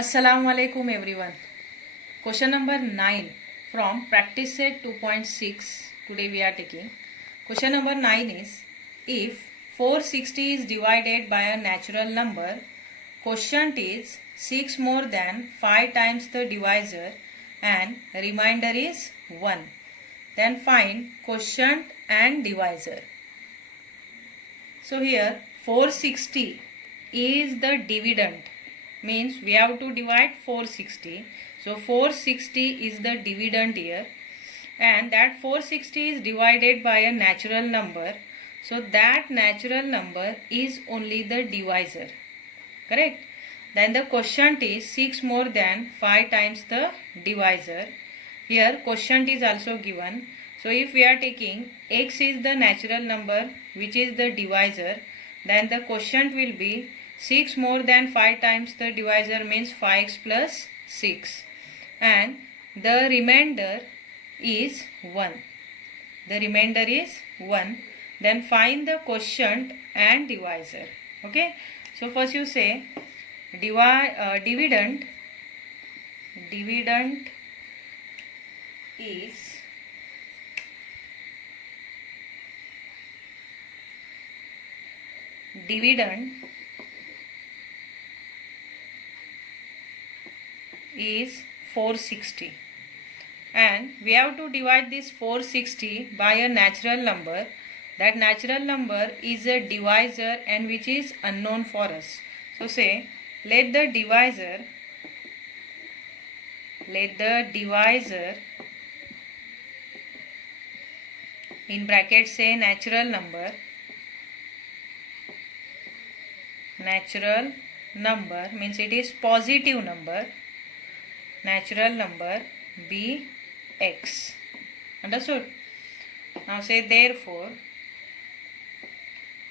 Assalamualaikum everyone. Question number 9 from practice set 2.6. Today we are taking. Question number 9 is, if 460 is divided by a natural number, quotient is 6 more than 5 times the divisor and remainder is 1. Then find quotient and divisor. So here 460 is the dividend, means we have to divide 460. So 460 is the dividend here, and that 460 is divided by a natural number. So that natural number is only the divisor, correct? Then the quotient is 6 more than 5 times the divisor. Here quotient is also given. So if we are taking x is the natural number which is the divisor, then the quotient will be 6 more than 5 times the divisor, means 5x plus 6, and the remainder is 1. The remainder is 1. Then find the quotient and divisor. Okay. So first you say dividend is is 460, and we have to divide this 460 by a natural number. That natural number is a divisor and which is unknown for us. So say let the divisor in brackets say natural number means it is positive number, natural number be x. Understood? Now say therefore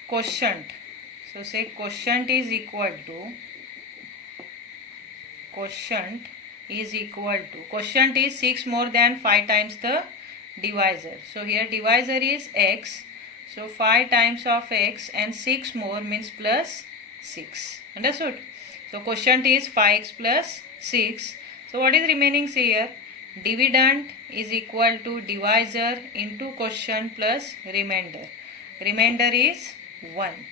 quotient. So say quotient is equal to quotient is 6 more than 5 times the divisor. So here divisor is x. So 5 times of x and 6 more means plus 6. Understood? So quotient is 5x plus 6. So what is remaining here? Dividend is equal to divisor into quotient plus remainder. Remainder is 1.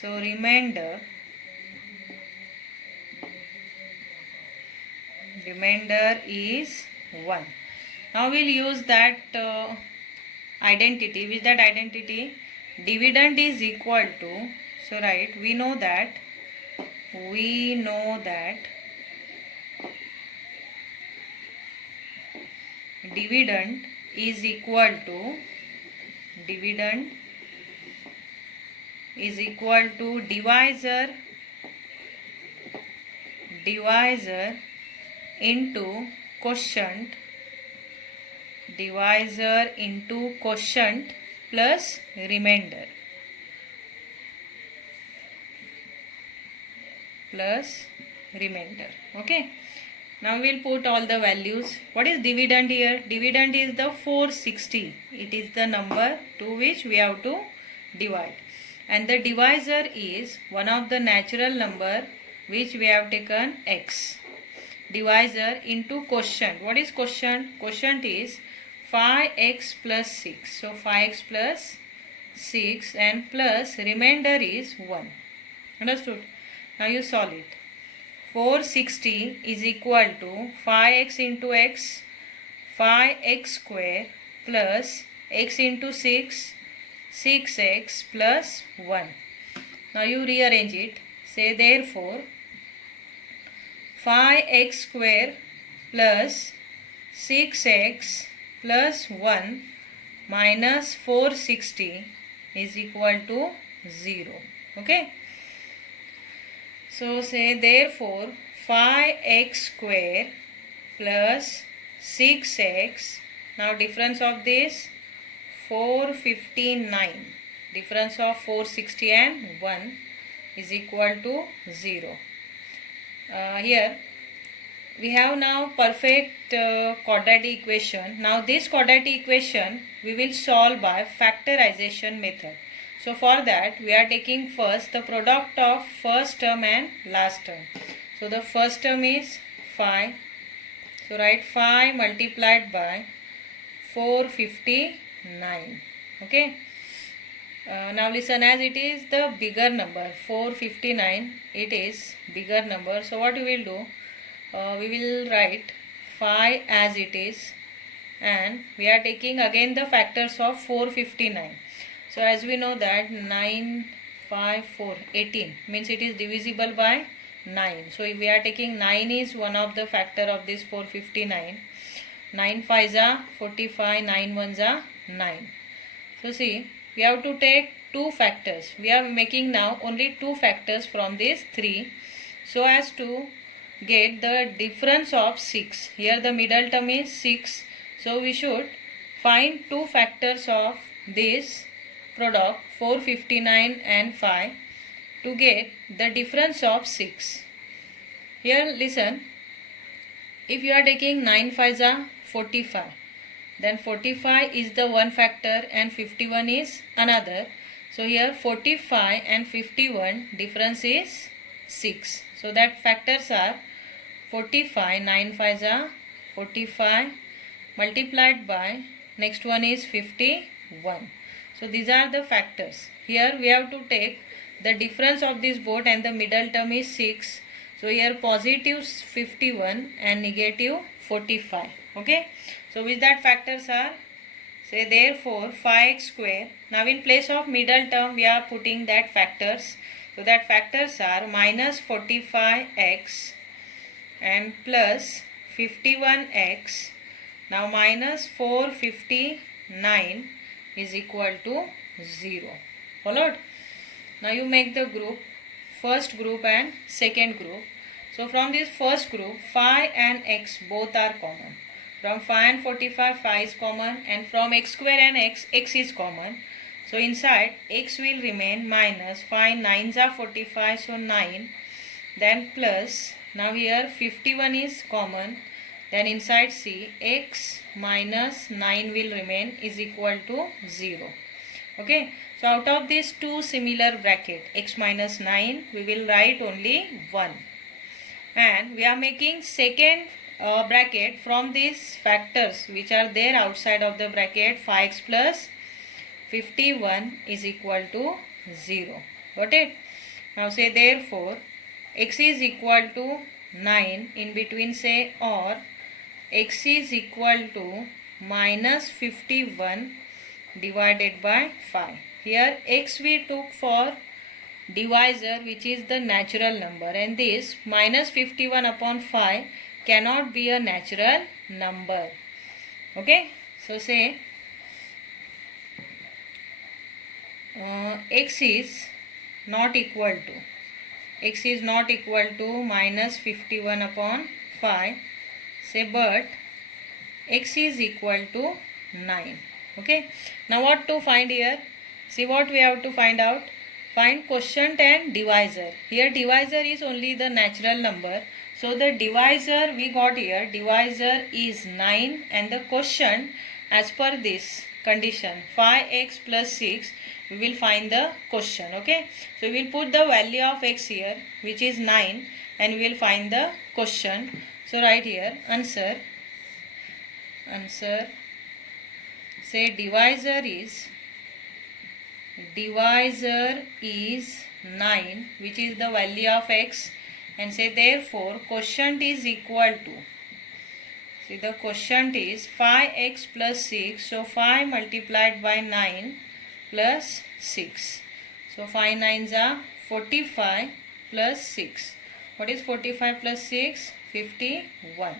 So remainder is 1. Now we'll use that identity. With that identity, dividend is equal to, so right, we know that dividend is equal to divisor into quotient plus remainder. Okay. Now we'll put all the values. What is dividend here? Dividend is the 460. It is the number to which we have to divide. And the divisor is one of the natural number which we have taken x. Divisor into quotient. What is quotient? Quotient is 5x plus 6. So 5x plus 6 and plus remainder is 1. Understood? Now you solve it. 460 is equal to 5x into x, 5x square plus x into 6, 6x plus 1. Now you rearrange it. Say therefore 5x square plus 6x plus 1 minus 460 is equal to 0. Okay. So say therefore 5x square plus 6x, now difference of this 459, difference of 460 and 1 is equal to 0. Here we have now perfect quadratic equation. Now this quadratic equation we will solve by factorization method. So for that we are taking first the product of first term and last term. So the first term is 5. So write 5 multiplied by 459. Okay. Now listen, as it is the bigger number 459, it is bigger number. So what we will do? We will write 5 as it is, and we are taking again the factors of 459. So as we know that 9, 5, 4, 18 means it is divisible by 9. So if we are taking 9 is one of the factor of this 459. 9 5s are 45, 9 1s are 9. So see, we have to take two factors. We are making now only two factors from these 3, so as to get the difference of 6. Here the middle term is 6. So we should find two factors of this product 459 and 5 to get the difference of 6. Here listen, if you are taking 9 5s are 45, then 45 is the one factor and 51 is another. So here 45 and 51 difference is 6. So that factors are 45, 9 5s are 45 multiplied by next one is 51. So these are the factors. Here we have to take the difference of this both, and the middle term is 6. So here positive 51 and negative 45. Okay. So which that factors are? Say therefore 5x square. Now in place of middle term we are putting that factors. So that factors are minus 45x and plus 51x. Now minus 459 is equal to 0. Followed? Now you make the group, first group and second group. So from this first group 5 and x both are common. From 5 and 45 5 is common, and from x square and x is common. So inside x will remain minus 5 9s are 45, so 9, then plus, now here 51 is common, then inside c x minus 9 will remain is equal to 0. Okay. So out of these two similar bracket x minus 9 we will write only 1, and we are making second bracket from these factors which are there outside of the bracket. 5x plus 51 is equal to 0. Got it? Now say therefore x is equal to 9, in between say or x is equal to minus 51 divided by 5. Here x we took for divisor, which is the natural number, and this minus 51 upon 5 cannot be a natural number. Okay. So say x is not equal to minus 51 upon 5. Say but x is equal to 9. Okay. Now what to find here? See what we have to find out. Find quotient and divisor. Here divisor is only the natural number. So the divisor we got here, divisor is 9, and the quotient as per this condition 5x plus 6, we will find the quotient. Okay. So we will put the value of x here, which is 9, and we will find the quotient. So write here answer. Say divisor is 9, which is the value of x, and say therefore quotient is equal to, see the quotient is 5x plus 6, so 5 multiplied by 9 plus 6. So 5 9s are 45 plus 6. What is 45 plus 6? 51.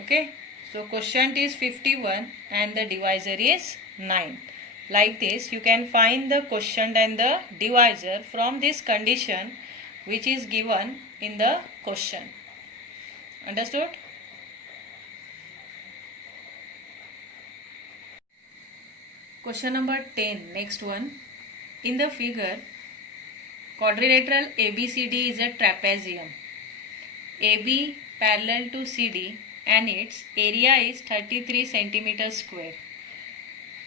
Okay. So quotient is 51 and the divisor is 9. Like this you can find the quotient and the divisor from this condition which is given in the question. Understood? Question number 10, next one. In the figure, quadrilateral ABCD is a trapezium. AB parallel to CD and its area is 33 centimeters square.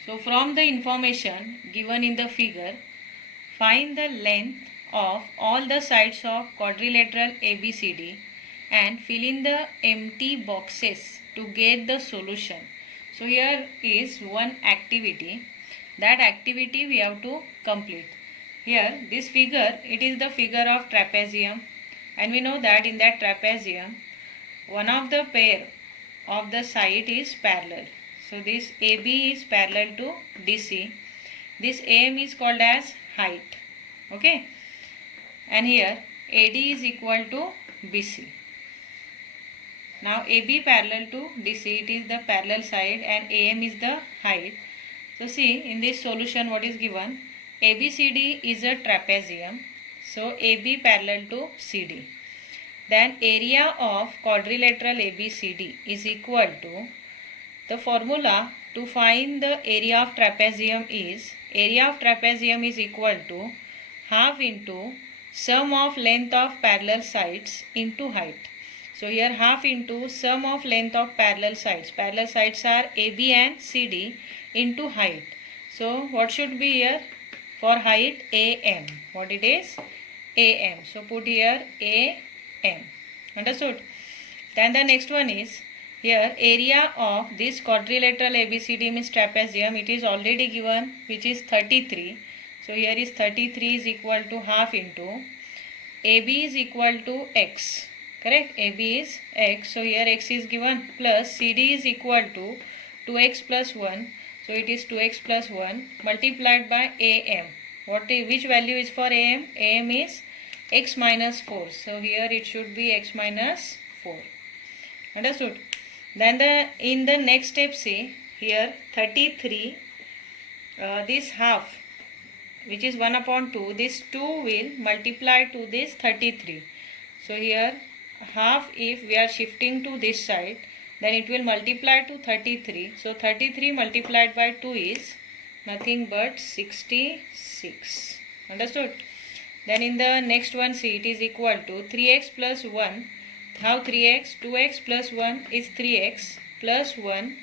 So from the information given in the figure, find the length of all the sides of quadrilateral ABCD and fill in the empty boxes to get the solution. So here is one activity. That activity we have to complete. Here this figure, it is the figure of trapezium, and we know that in that trapezium one of the pair of the side is parallel. So this AB is parallel to DC. This AM is called as height. Okay. And here AD is equal to BC. Now AB parallel to DC, it is the parallel side, and AM is the height. So see, in this solution what is given? ABCD is a trapezium. So AB parallel to CD. Then area of quadrilateral ABCD is equal to, the formula to find the area of trapezium is equal to half into sum of length of parallel sides into height. So here half into sum of length of parallel sides. Parallel sides are AB and CD into height. So what should be here? For height, AM. What it is? AM. So put here AM. Understood? Then the next one is, here area of this quadrilateral ABCD means trapezium, it is already given, which is 33. So here is 33 is equal to half into AB is equal to X. Correct? AB is X. So here X is given, plus CD is equal to 2X plus 1. So it is 2X plus 1 multiplied by AM. Which value is for AM? AM is X minus 4. So here it should be X minus 4. Understood? Then in the next step, see here 33, this half, which is 1 upon 2, this 2 will multiply to this 33. So here half, if we are shifting to this side, then it will multiply to 33. So 33 multiplied by 2 is nothing but 66. Understood? Then in the next one, see, it is equal to 3x plus 1. How 3x? 2x plus 1 is 3x plus 1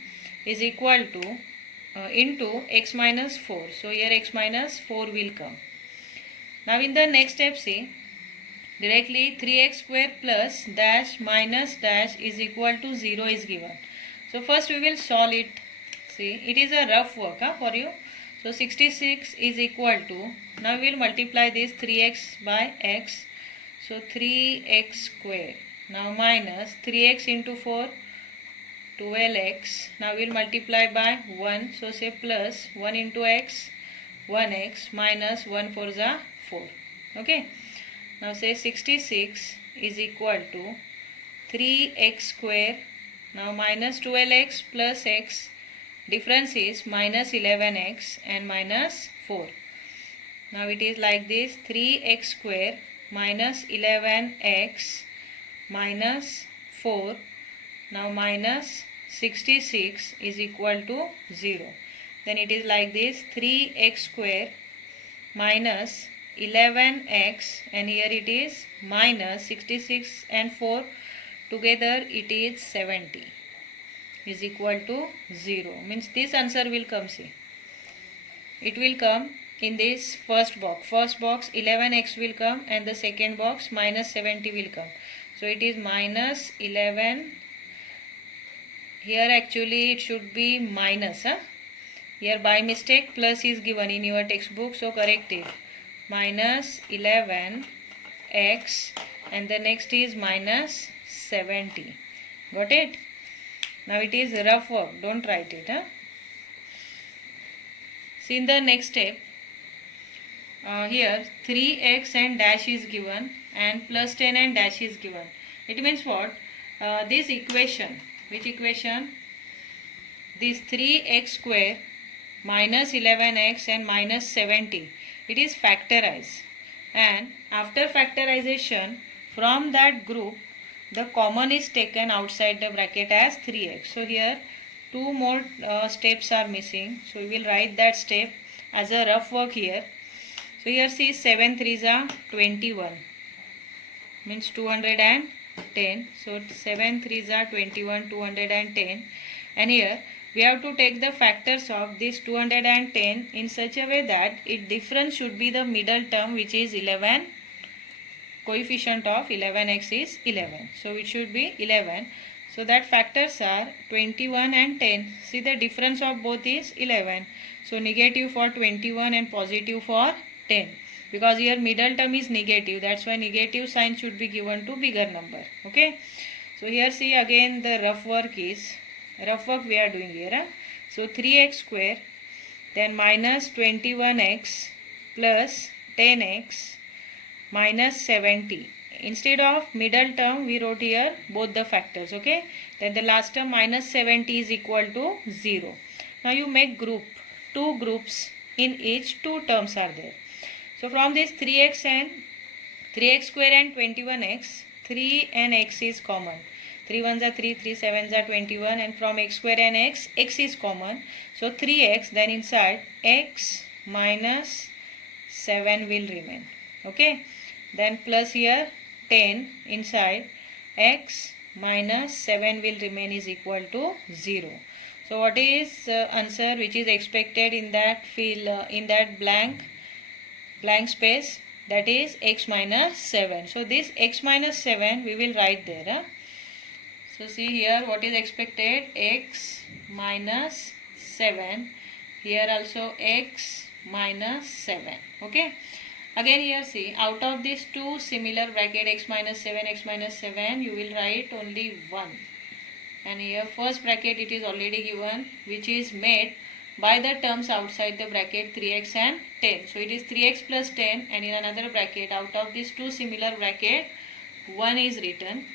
is equal to into x minus 4. So here x minus 4 will come. Now in the next step, see, directly 3x square plus dash minus dash is equal to 0 is given. So first we will solve it. See, it is a rough work for you. So 66 is equal to, now we will multiply this 3x by x. So 3x square. Now minus 3x into 4, 12x. Now we will multiply by 1. So say plus 1 into x, 1x minus 1 4 is 4. Okay. Now say 66 is equal to 3x square. Now minus 12x plus x. Difference is minus 11x and minus 4. Now it is like this, 3x square minus 11x minus 4. Now minus 66 is equal to 0. Then it is like this, 3x square minus 11x, and here it is minus 66 and 4 together it is 70 is equal to 0. Means this answer will come, see. It will come in this first box. First box 11x will come, and the second box minus 70 will come. So it is minus 11. Here actually it should be minus. Here by mistake plus is given in your textbook, so correct it. Minus 11x, and the next is minus 70. Got it? Now it is rough work, don't write it. See in the next step, here 3x and dash is given and plus 10 and dash is given. It means what? This equation, which equation? This 3x square minus 11x and minus 70. It is factorized, and after factorization, from that group the common is taken outside the bracket as 3x. So here two more steps are missing. So we will write that step as a rough work here. So here see 7 3s are 21. Means 210. So 7 3s are 21, 210. And here we have to take the factors of this 210 in such a way that its difference should be the middle term, which is 11 coefficient of 11x is 11. So it should be 11. So that factors are 21 and 10. See, the difference of both is 11. So negative for 21 and positive for 10. Because here middle term is negative. That's why negative sign should be given to bigger number. Okay. So here see again the rough work we are doing here. So 3x square, then minus 21x plus 10x minus 70. Instead of middle term we wrote here both the factors. Okay. Then the last term minus 70 is equal to 0. Now you make two groups, in each two terms are there. So from this 3x square and 21x, 3 and x is common. 3 1s are 3, 3 7s are 21, and from x square and x is common. So 3x, then inside x minus 7 will remain. Okay. Then plus here 10 inside x minus 7 will remain is equal to 0. So what is answer which is expected in that field, in that blank space? That is x minus 7. So this x minus 7 we will write there. So see here what is expected, x minus 7. Here also x minus 7. Okay. Again here see, out of these two similar bracket x minus 7, you will write only 1. And here first bracket it is already given, which is made by the terms outside the bracket 3x and 10. So it is 3x plus 10, and in another bracket out of these two similar bracket 1 is written.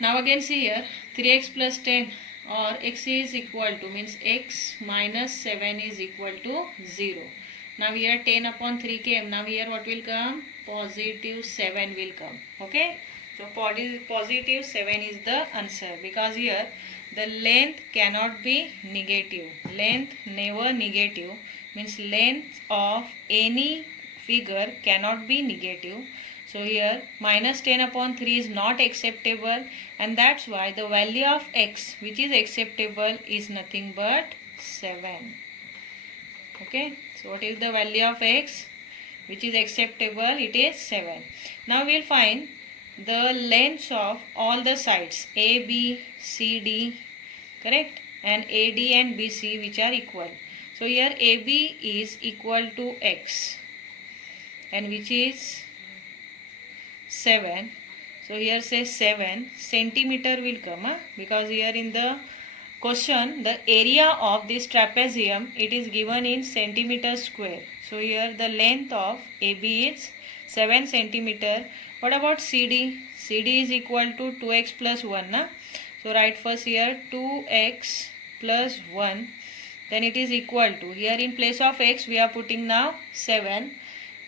Now again see here 3x plus 10 or x is equal to, means x minus 7 is equal to 0. Now here 10 upon 3 came. Now here what will come? Positive 7 will come. Okay. So positive 7 is the answer, because here the length cannot be negative. Length never negative, means length of any figure cannot be negative. So here minus 10 upon 3 is not acceptable, and that's why the value of x which is acceptable is nothing but 7. Okay. So what is the value of x which is acceptable? It is 7. Now we will find the lengths of all the sides A, B, C, D, correct, and AD and BC which are equal. So here AB is equal to x, and which is 7. So here say 7 centimeter will come, because here in the question the area of this trapezium it is given in centimeter square. So here the length of AB is 7 centimeter. What about CD? CD is equal to 2x plus 1. So write first here 2x plus 1. Then it is equal to, here in place of x we are putting now 7.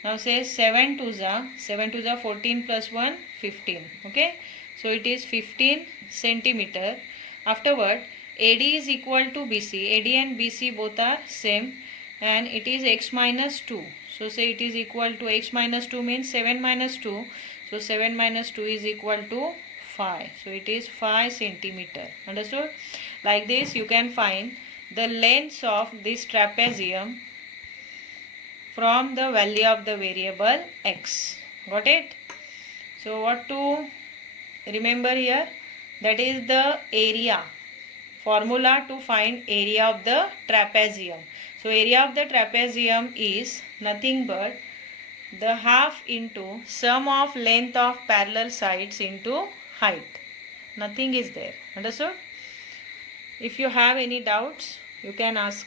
Now say 7 to the 14 plus 1 15. Okay. So it is 15 centimeter. Afterward AD is equal to BC. AD and BC both are same, and it is x minus 2. So say it is equal to x minus 2 means 7 minus 2. So 7 minus 2 is equal to 5. So it is 5 centimeter. Understood? Like this you can find the lengths of this trapezium from the value of the variable x. Got it? So what to remember here? That is the area. Formula to find area of the trapezium. So area of the trapezium is nothing but the half into sum of length of parallel sides into height. Nothing is there. Understood? If you have any doubts, you can ask.